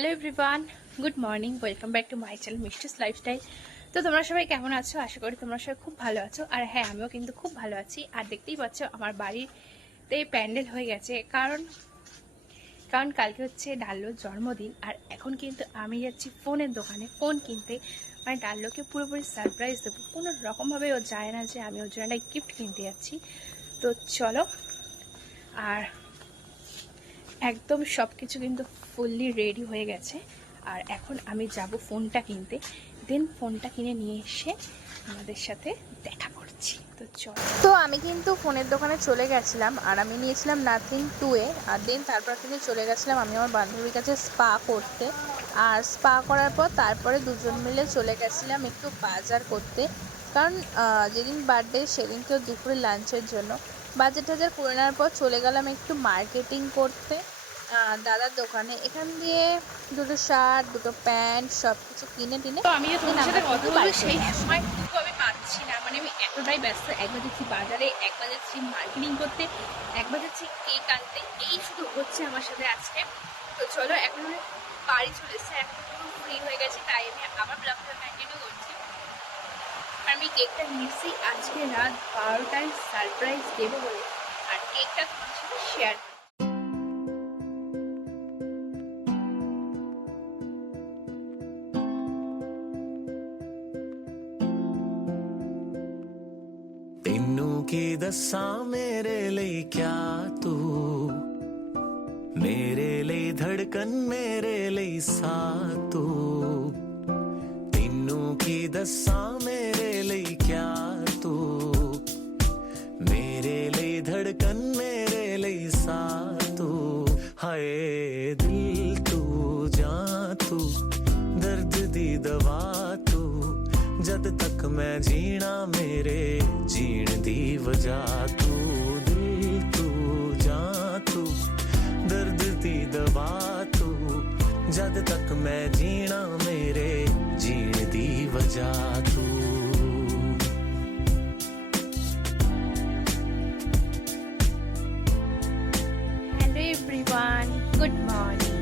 Hello everyone, good morning, welcome back to my channel মিষ্টিস lifestyle. তো তোমরা সবাই কেমন আছো? আশা করি তোমরা সবাই খুব ভালো আছো। আর হ্যাঁ, আমিও কিন্তু খুব ভালো আছি। আর দেখতেই পাচ্ছ আমার বাড়িতে প্যান্ডেল হয়ে গেছে, কারণ কালকে হচ্ছে ডাল্লোর জন্মদিন। আর এখন কিন্তু আমি যাচ্ছি ফোনের দোকানে ফোন কিনতে, মানে ডাল্লোকে পুরোপুরি সারপ্রাইজ দেবো। কোনো রকমভাবে ও যায় না যে আমি ওর জন্য একটা গিফট কিনতে যাচ্ছি। তো চলো, আর একদম সব কিছু কিন্তু ফুললি রেডি হয়ে গেছে। আর এখন আমি যাব ফোনটা কিনতে, দেন ফোনটা কিনে নিয়ে এসে আমাদের সাথে দেখা করছি। তো চলো, তো আমি কিন্তু ফোনের দোকানে চলে গেছিলাম, আর আমি নিয়েছিলাম নাথিং 2A। আর দেন তারপর কিন্তু চলে গেছিলাম আমি আমার বান্ধবীর কাছে স্পা করতে। আর স্পা করার পর তারপরে দুজন মিলে চলে গেছিলাম একটু বাজার করতে, কারণ যেদিন বার্থডে সেদিন তো দুপুরে লাঞ্চের জন্য বাজার টাজার করে নেওয়ার পর চলে গেলাম একটু মার্কেটিং করতে দাদার দোকানে। এখান দিয়ে দুটো শার্ট, দুটো প্যান্ট সব কিছু কিনে টিনে তো আমি তোমার সাথে কথা বলবো সেই সময়টুকু আমি পাচ্ছি না, মানে আমি এতটাই ব্যস্ত। একবার যাচ্ছি বাজারে, একবার যাচ্ছি মার্কেটিং করতে, একবার যাচ্ছি কেক আনতে, এই শুধু হচ্ছে আমার সাথে আজকে। তো চলো, এখন আমি বাড়ি চলে এসেছি, এখন পুরো ফ্রি হয়ে গেছি, তাই আমি আবার ব্লগটা কন্টিনিউ করছি। আর আমি কেকটা নিয়েছি আজকে রাত 12টায় সারপ্রাইজ দেবো বলে, আর কেকটা তোমার সাথে শেয়ার। की दसा मेरे लिए क्या तू, मेरे लिए धड़कन मेरे लिए सा तू, तीनों की दसा मेरे लिए क्या तू, मेरे लिए धड़कन मेरे लिए सा तू, हाय दिल तू जा तू, दर्द दी दवा तू, जद तक मैं जीना मेरे जीण दी वजह तू, दिल तू जा तू, दर्द दी दवा तू, जद तक मैं जीना मेरे जीण दी वजह तू। Hello everyone, good morning,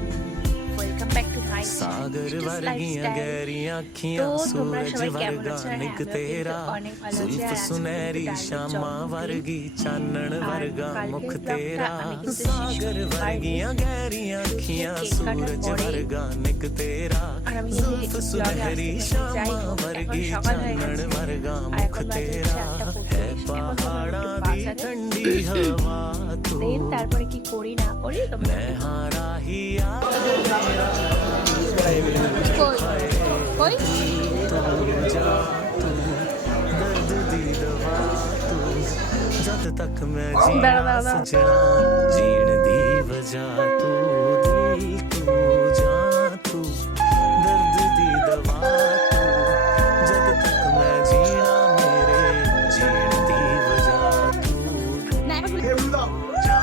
welcome back to my सागर वर्गियां गहरियां अखियां, सूरज वर्गा निक तेरा, जुल्फ सुनहरी शामा वर्गी, चानन वर्गा मुख तेरा, सागर वर्गियां गहरियां अखियां, सूरज वर्गा निक तेरा, जुल्फ सुनहरी शामा वर्गी, चानन वर्गा मुख तेरा, है पहाड़ा दी ठंडी हवा तू, তারপরে কি করি না করি তোমরা मैं हारा ही কই दर्द दी दवा तू, जद तक मैं जीना सजना जीण दी वजह तू, दिल तू जा तू, दर्द दी दवा तू, जद तक मैं जीना मेरे जीण दी वजह तू, जा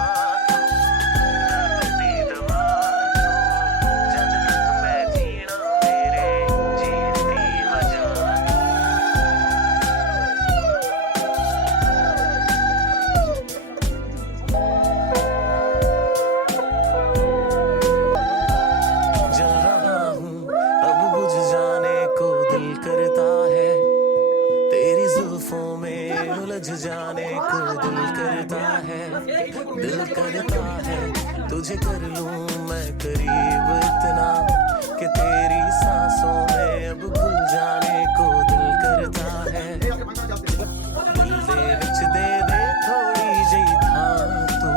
जाने को दिल करता है, दिल करता है तुझे कर लूं मैं करीब इतना, कि तेरी सांसों में अब घुल जाने को दिल करता है, दिल दे विच दे दे थोड़ी जी थां तू,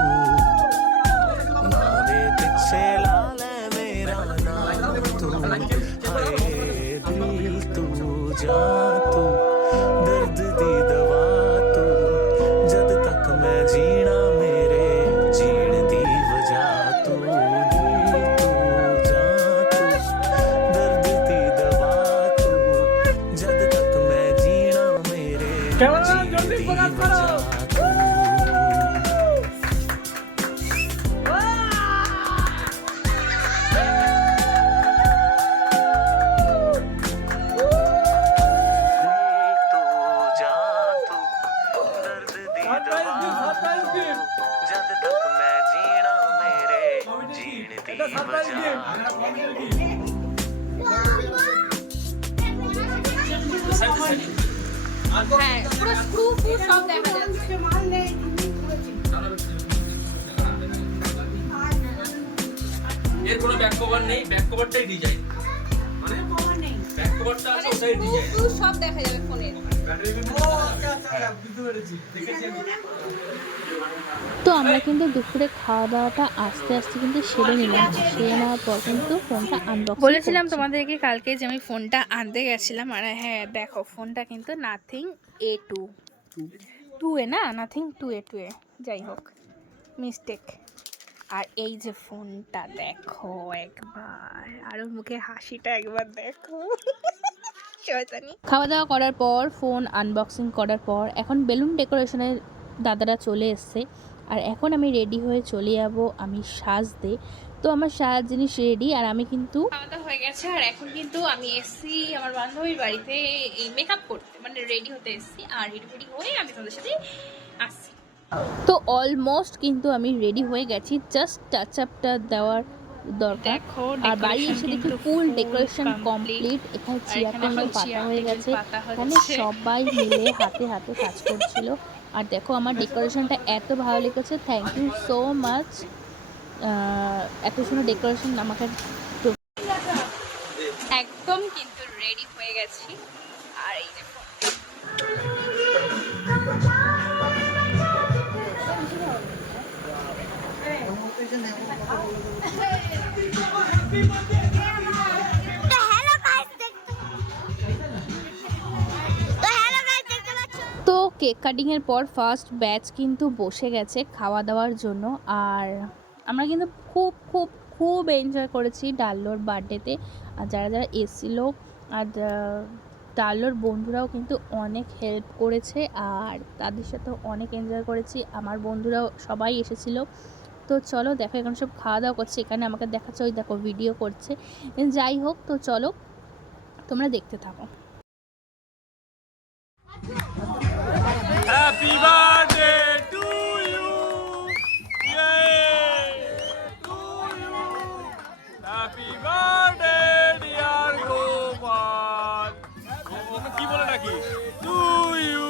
ना दे पिछे ला ले मेरा नाम तू, हाय दिल तू जा तू, दर्द दी दवा तू, जद तक मैं जीना मेरे जीण दी वजह तू, दिल तू जा तू, दर्द दी दवा तू, जद तक मैं जीना मेरे जीण दी वजह तू। जद तक मैं जीना मेरे जीण दी वजह হ্যাঁ পুরো স্ক্রু ফু সব দেখা যাচ্ছে। এর কোনো ব্যাক কভার নেই, ব্যাক কভারটাই ডিজাইন, মানে কভার নেই, ব্যাক কভারটা আছে ওটাই ডিজাইন, স্ক্রু সব দেখা যাবে ফোনের। তো আমরা কিন্তু দুপুরে খাওয়া দাওয়াটা আস্তে আস্তে কিন্তু সেরে নিলাম। সেরে নেওয়ার পর কিন্তু ফোনটা আনবক্সিং বলেছিলাম তোমাদেরকে কালকে যে আমি ফোনটা আনতে গেছিলাম, আর হ্যাঁ দেখো ফোনটা কিন্তু নাথিং A2 না, নাথিং 2A যাই হোক মিস্টেক। আর এই যে ফোনটা দেখো একবার, আর ওর মুখে হাসিটা একবার দেখো শয়তানি। খাওয়া দাওয়া করার পর ফোন আনবক্সিং করার পর এখন বেলুন ডেকোরেশনের দাদারা চলে এসছে। আর এখন আমি রেডি হয়ে চলে যাব আমি সাজতে। তো আমার সাজ জিনিস রেডি, আর আমি কিন্তু খাওয়া দাওয়া হয়ে গেছে, আর এখন কিন্তু আমি এসছি আমার বান্ধবীর বাড়িতে এই মেকআপ করতে, মানে রেডি হতে এসছি। আর রেডি হয়ে আমি তোমাদের সাথে আসছি। তো অলমোস্ট কিন্তু আমি রেডি হয়ে গেছি, জাস্ট টাচ আপটা দেওয়ার দরকার। দেখো আর বাড়ি এসে দেখি ফুল ডেকোরেশন কমপ্লিট। এখানে চেয়ারটা কিন্তু পাতা হয়ে গেছে, এখানে সবাই মিলে হাতে হাতে কাজ করছিল। আর দেখো আমার ডেকোরেশনটা এত ভালো লেগেছে, থ্যাংক ইউ সো মাচ। এত সুন্দর ডেকোরেশন আমাকে। একদম কিন্তু রেডি হয়ে গেছি। আর এই যে তো কেক কাটিংয়ের পর ফার্স্ট ব্যাচ কিন্তু বসে গেছে খাওয়া দাওয়ার জন্য। আর আমরা কিন্তু খুব খুব খুব এনজয় করেছি ডাল্লোর বার্থডেতে। আর যারা যারা এসেছিলো, আর ডাল্লোর বন্ধুরাও কিন্তু অনেক হেল্প করেছে, আর তাদের সাথেও অনেক এনজয় করেছি। আমার বন্ধুরাও সবাই এসেছিলো। তো চলো দেখো এখানে সব খাওয়া দাওয়া করছে, এখানে আমাকে দেখাচ্ছে, ওই দেখো ভিডিও করছে। যাই হোক, তো চলো তোমরা দেখতে থাকো। Happy birthday to you, to you, happy birthday dear Gopal. Okay কি বলে নাকি টু ইউ।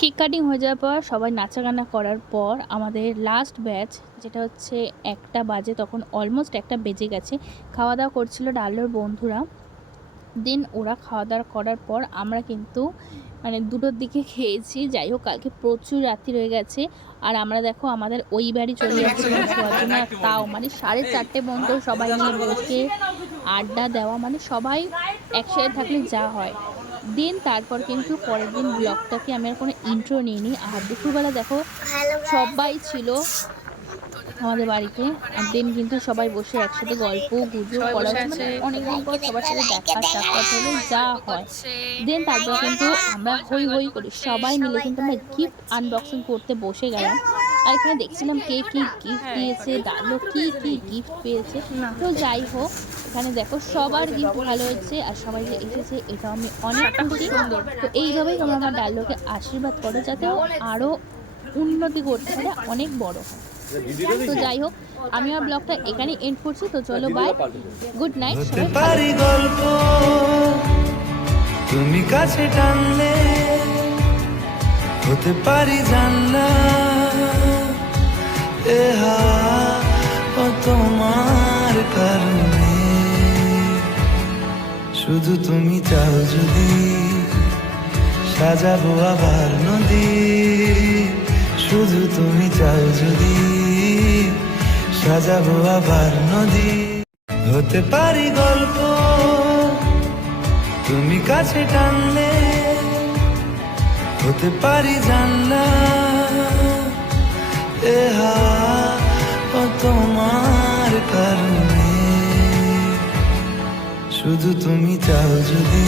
কেক কাটিং হয়ে যাওয়ার পর সবাই নাচাগানা করার পর আমাদের লাস্ট ব্যাচ, যেটা হচ্ছে 1টা বাজে, তখন অলমোস্ট 1টা বেজে গেছে, খাওয়া দাওয়া করছিল ডাল্লোর বন্ধুরা। দেন ওরা খাওয়া দাওয়া করার পর আমরা কিন্তু মানে 2টোর দিকে খেয়েছি। যাই হোক কালকে প্রচুর রাত্রি রয়ে গেছে, আর আমরা দেখো আমাদের ওই বাড়ি চলে যাচ্ছিলাম শোয়ার জন্য। তাও মানে 4:30 পর্যন্ত সবাই মিলে বসে আড্ডা দেওয়া, মানে সবাই একসাথে থাকলে যা হয়। দিন তারপর কিন্তু পরের দিন ব্লগটাকে আমি আর কোনো ইন্ট্রো নিইনি। আর দুপুরবেলা দেখো সবাই ছিল, আমাদের বাড়িতে। আর দিন কিন্তু সবাই বসে একসাথে গল্প গুজব সবাই করা বসে হচ্ছে, মানে আছে। অনেকদিন পর সবার সাথে দেখা সাক্ষাৎ হলে যা হয়। দেন তারপর কিন্তু আমরা হই হই করি, সবাই মিলে কিন্তু আমরা গিফট আনবক্সিং করতে বসে গেলাম। আর এখানে দেখছিলাম কে কি গিফট দিয়েছে, ডালো কি কি গিফট পেয়েছে। তো যাই হোক, এখানে দেখো সবার গিফট ভালো হয়েছে আর সবাই যে এসেছে এটাও আমি অনেক খুশি। তো এইভাবেই তোমরা আমার ডালোকে আশীর্বাদ করো যাতে ও আরও উন্নতি করতে পারে, অনেক বড় হয়। তো যাই হোক, আমি আমার ব্লগটা এখানেই এন্ড করছি। তো চলো বাই, গুড নাইট, হতে সবাই ভালো পারি গল্প তুমি কাছে টানলে, হতে পারি জানলা এ হাওয়া ও তোমার কারণে। শুধু তুমি চাও যদি সাজাবো আবার নদী, শুধু তুমি চাও যদি সাজাবো আবার নদী। হতে পারি গল্প তুমি কাছে টানলে, হতে পারি জানলা এ হাওয়া ও তোমার কারণে। শুধু তুমি চাও যদি